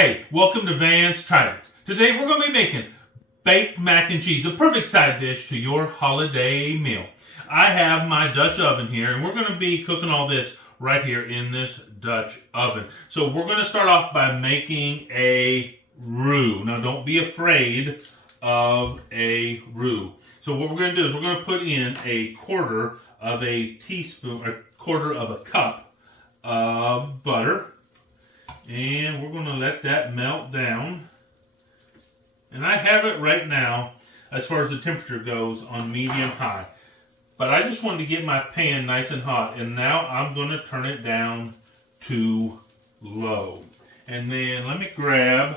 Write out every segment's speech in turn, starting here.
Hey, welcome to Vance. Try it. Today we're going to be making baked mac and cheese, the perfect side dish to your holiday meal. I have my Dutch oven here, and we're going to be cooking all this right here in this Dutch oven. So we're going to start off by making a roux. Now don't be afraid of a roux. So what we're going to do is we're going to put in a quarter of a teaspoon, a quarter of a cup of butter. And we're going to let that melt down. And I have it right now, as far as the temperature goes, on medium high. But I just wanted to get my pan nice and hot. And now I'm going to turn it down to low. And then let me grab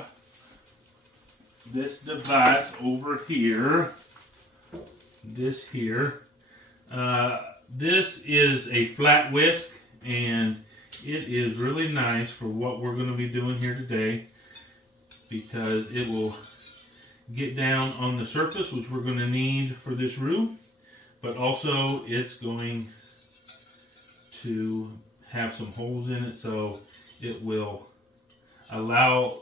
this device over here. This here. This is a flat whisk, and it is really nice for what we're going to be doing here today, because it will get down on the surface, which we're going to need for this roux, but also it's going to have some holes in it, so it will allow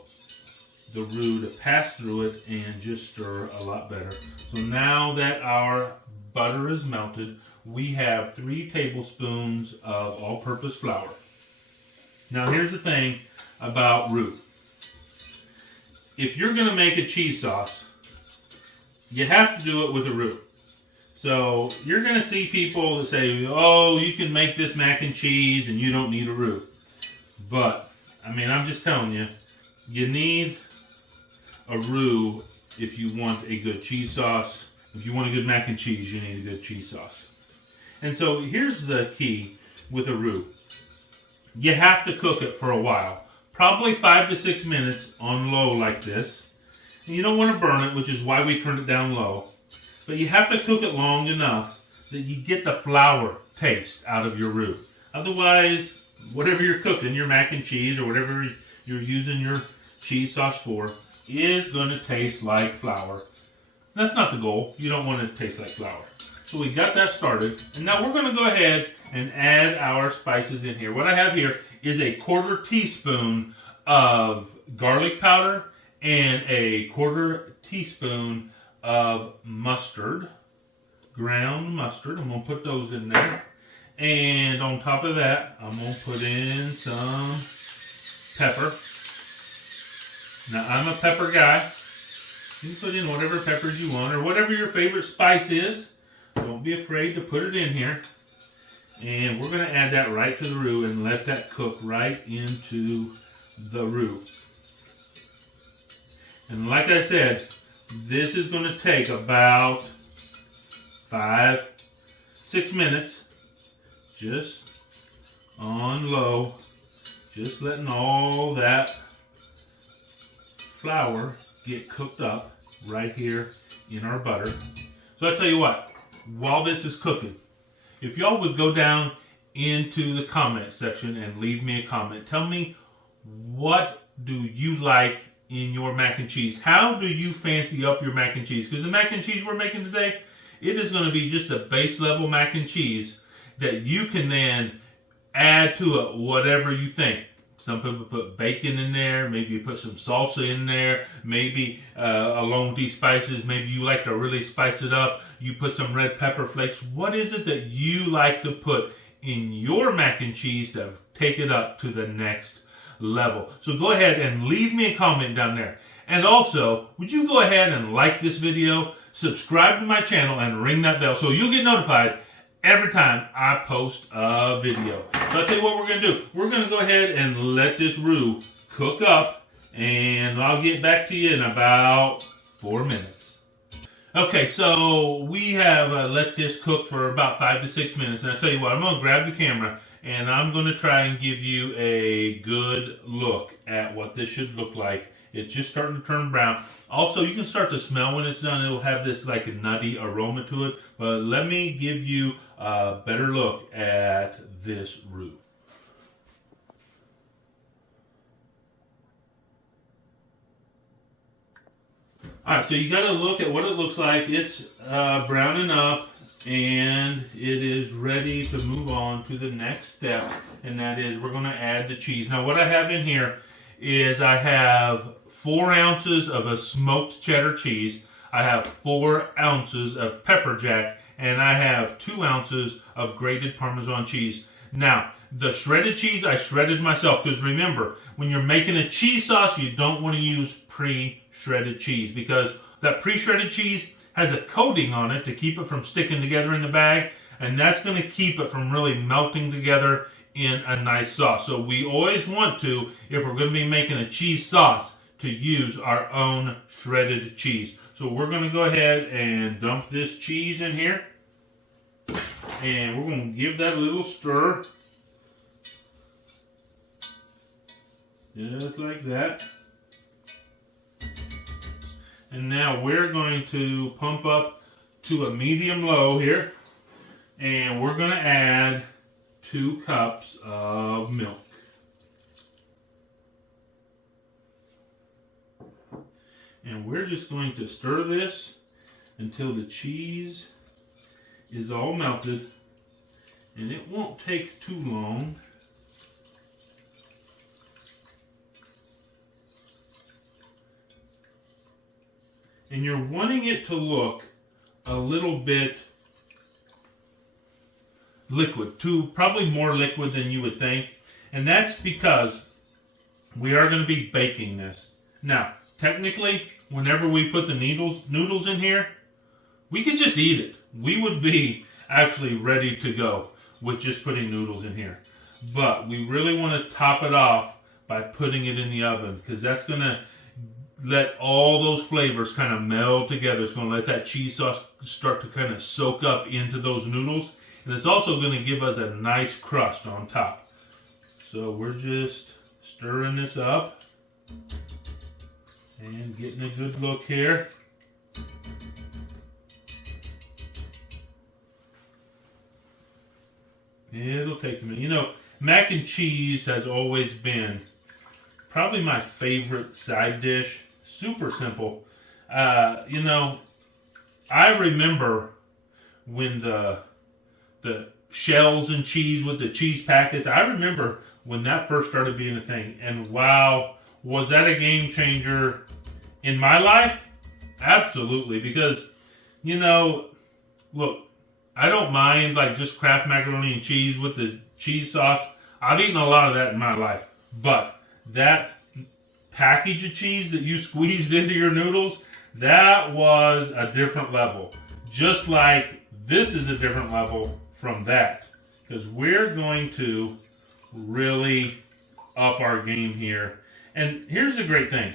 the roux to pass through it and just stir a lot better. So now that our butter is melted, we have 3 tablespoons of all-purpose flour. Now here's the thing about roux. If you're going to make a cheese sauce, you have to do it with a roux. So you're going to see people that say, oh, you can make this mac and cheese and you don't need a roux. But, I mean, I'm just telling you, you need a roux if you want a good cheese sauce. If you want a good mac and cheese, you need a good cheese sauce. And so here's the key with a roux. You have to cook it for a while, probably 5 to 6 minutes on low like this. And you don't want to burn it, which is why we turned it down low. But you have to cook it long enough that you get the flour taste out of your roux. Otherwise, whatever you're cooking, your mac and cheese or whatever you're using your cheese sauce for, is going to taste like flour. That's not the goal. You don't want it to taste like flour. So we got that started, and now we're going to go ahead and add our spices in here. What I have here is a 1/4 teaspoon of garlic powder and a 1/4 teaspoon of mustard, ground mustard. I'm going to put those in there. And on top of that, I'm going to put in some pepper. Now, I'm a pepper guy. You can put in whatever peppers you want, or whatever your favorite spice is. Don't be afraid to put it in here. And we're going to add that right to the roux and let that cook right into the roux. And like I said, this is going to take about 5-6 minutes, just on low, just letting all that flour get cooked up right here in our butter. So I tell you what, while this is cooking, if y'all would go down into the comment section and leave me a comment. Tell me, what do you like in your mac and cheese? How do you fancy up your mac and cheese? Because the mac and cheese we're making today, it is going to be just a base level mac and cheese that you can then add to it whatever you think. Some people put bacon in there. Maybe you put some salsa in there. Maybe along with these spices, maybe you like to really spice it up. You put some red pepper flakes. What is it that you like to put in your mac and cheese to take it up to the next level? So go ahead and leave me a comment down there. And also, would you go ahead and like this video, subscribe to my channel, and ring that bell so you'll get notified every time I post a video. So I'll tell you what we're going to do. We're going to go ahead and let this roux cook up, and I'll get back to you in about 4 minutes. Okay, so we have let this cook for about 5 to 6 minutes, and I'll tell you what, I'm going to grab the camera, and I'm going to try and give you a good look at what this should look like. It's just starting to turn brown. Also, you can start to smell when it's done. It'll have this like a nutty aroma to it. But let me give you a better look at this roux. Alright, so you got to look at what it looks like. It's browning up, and it is ready to move on to the next step, and that is we're going to add the cheese. Now, what I have in here is I have 4 ounces of a smoked cheddar cheese, I have 4 ounces of pepper jack, and I have 2 ounces of grated Parmesan cheese. Now, the shredded cheese I shredded myself, because remember, when you're making a cheese sauce, you don't want to use pre-shredded cheese, because that pre-shredded cheese has a coating on it to keep it from sticking together in the bag, and that's going to keep it from really melting together in a nice sauce. So we always want to, if we're going to be making a cheese sauce, to use our own shredded cheese. So we're going to go ahead and dump this cheese in here. And we're going to give that a little stir. Just like that. And now we're going to pump up to a medium-low here. And we're going to add 2 cups of milk. And we're just going to stir this until the cheese is all melted. And it won't take too long. And you're wanting it to look a little bit liquid, probably more liquid than you would think. And that's because we are going to be baking this. Now, technically, whenever we put the noodles in here, we could just eat it. We would be actually ready to go with just putting noodles in here. But we really want to top it off by putting it in the oven, because that's going to let all those flavors kind of meld together. It's going to let that cheese sauce start to kind of soak up into those noodles. And it's also going to give us a nice crust on top. So we're just stirring this up and getting a good look here. It'll take a minute. You know, mac and cheese has always been probably my favorite side dish. Super simple. You know, I remember when the shells and cheese with the cheese packets, I remember when that first started being a thing. And wow, was that a game changer in my life? Absolutely. Because, you know, look, I don't mind like just Kraft macaroni and cheese with the cheese sauce. I've eaten a lot of that in my life. But that package of cheese that you squeezed into your noodles, that was a different level. Just like this is a different level from that. Because we're going to really up our game here. And here's the great thing.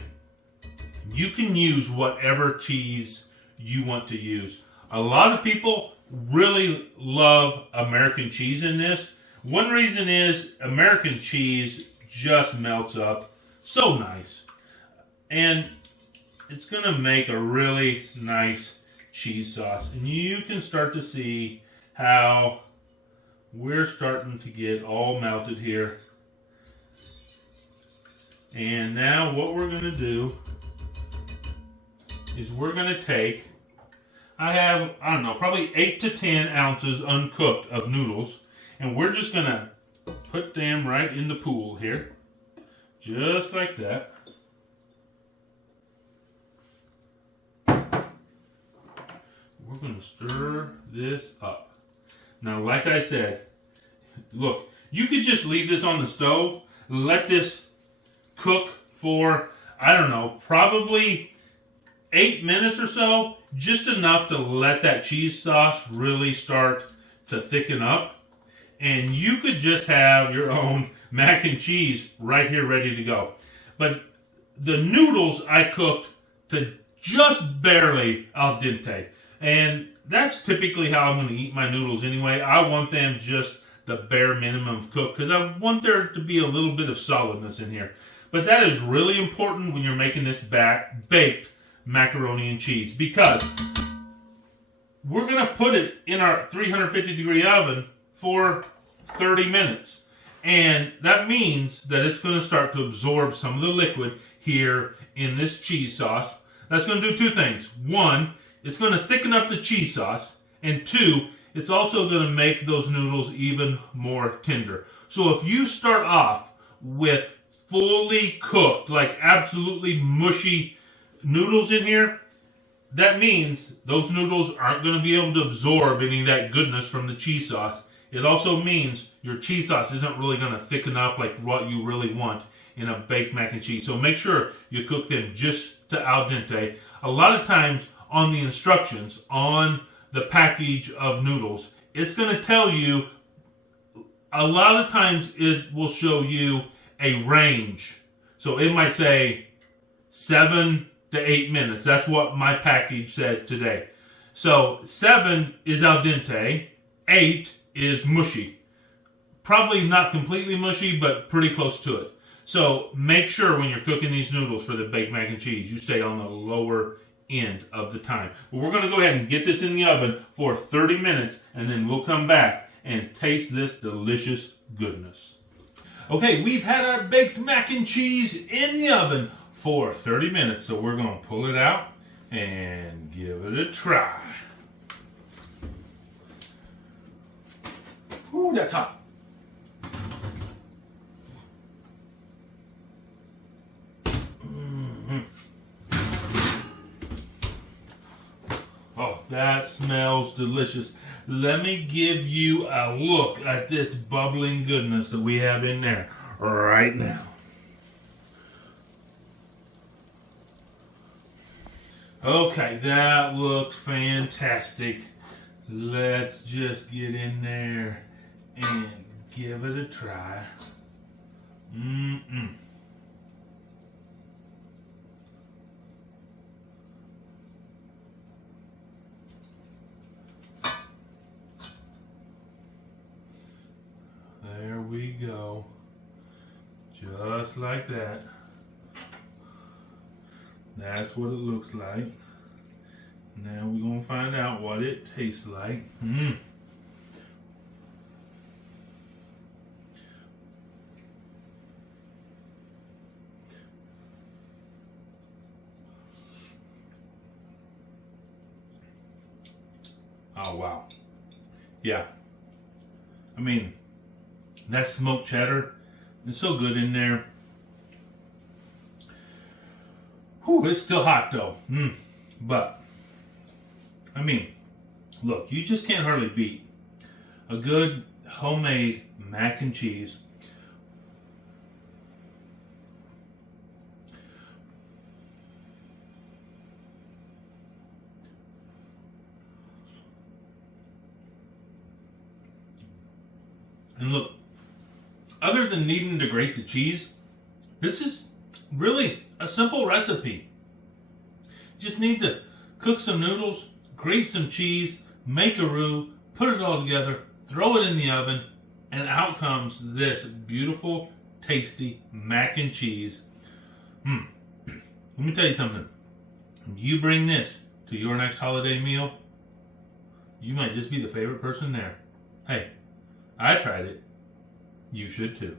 You can use whatever cheese you want to use. A lot of people really love American cheese in this. One reason is American cheese just melts up so nice. And it's going to make a really nice cheese sauce. And you can start to see how we're starting to get all melted here. And now what we're going to do is we're going to take, I have, I don't know, probably 8 to 10 ounces uncooked of noodles. And we're just going to put them right in the pool here. Just like that. We're going to stir this up. Now, like I said, look, you could just leave this on the stove, let this cook for, I don't know, probably 8 minutes or so, just enough to let that cheese sauce really start to thicken up. And you could just have your own mac and cheese right here ready to go. But the noodles I cooked to just barely al dente. And that's typically how I'm going to eat my noodles anyway. I want them just the bare minimum cooked because I want there to be a little bit of solidness in here. But that is really important when you're making this baked macaroni and cheese, because we're going to put it in our 350 degree oven for 30 minutes. And that means that it's going to start to absorb some of the liquid here in this cheese sauce. That's going to do 2 things. 1, it's going to thicken up the cheese sauce. And 2, it's also going to make those noodles even more tender. So if you start off with fully cooked, like absolutely mushy noodles in here, that means those noodles aren't going to be able to absorb any of that goodness from the cheese sauce. It also means your cheese sauce isn't really going to thicken up like what you really want in a baked mac and cheese. So make sure you cook them just to al dente. A lot of times on the instructions on the package of noodles, it's going to tell you, a lot of times it will show you a range. So it might say 7 to 8 minutes. That's what my package said today. So 7 is al dente, 8 is mushy. Probably not completely mushy, but pretty close to it. So make sure when you're cooking these noodles for the baked mac and cheese, you stay on the lower end of the time. But we're going to go ahead and get this in the oven for 30 minutes, and then we'll come back and taste this delicious goodness. Okay, we've had our baked mac and cheese in the oven for 30 minutes, so we're going to pull it out and give it a try. Ooh, that's hot. Oh, that smells delicious. Let me give you a look at this bubbling goodness that we have in there right now. Okay, that looks fantastic. Let's just get in there and give it a try. There we go. Just like that. That's what it looks like. Now we're going to find out what it tastes like. Oh, wow. Yeah. I mean, that smoked cheddar is so good in there. Whew, it's still hot though. But, I mean, look, you just can't hardly beat a good homemade mac and cheese. And look, other than needing to grate the cheese, this is really a simple recipe. You just need to cook some noodles, grate some cheese, make a roux, put it all together, throw it in the oven, and out comes this beautiful, tasty mac and cheese. Let me tell you something. You bring this to your next holiday meal, you might just be the favorite person there. Hey, I tried it. You should too.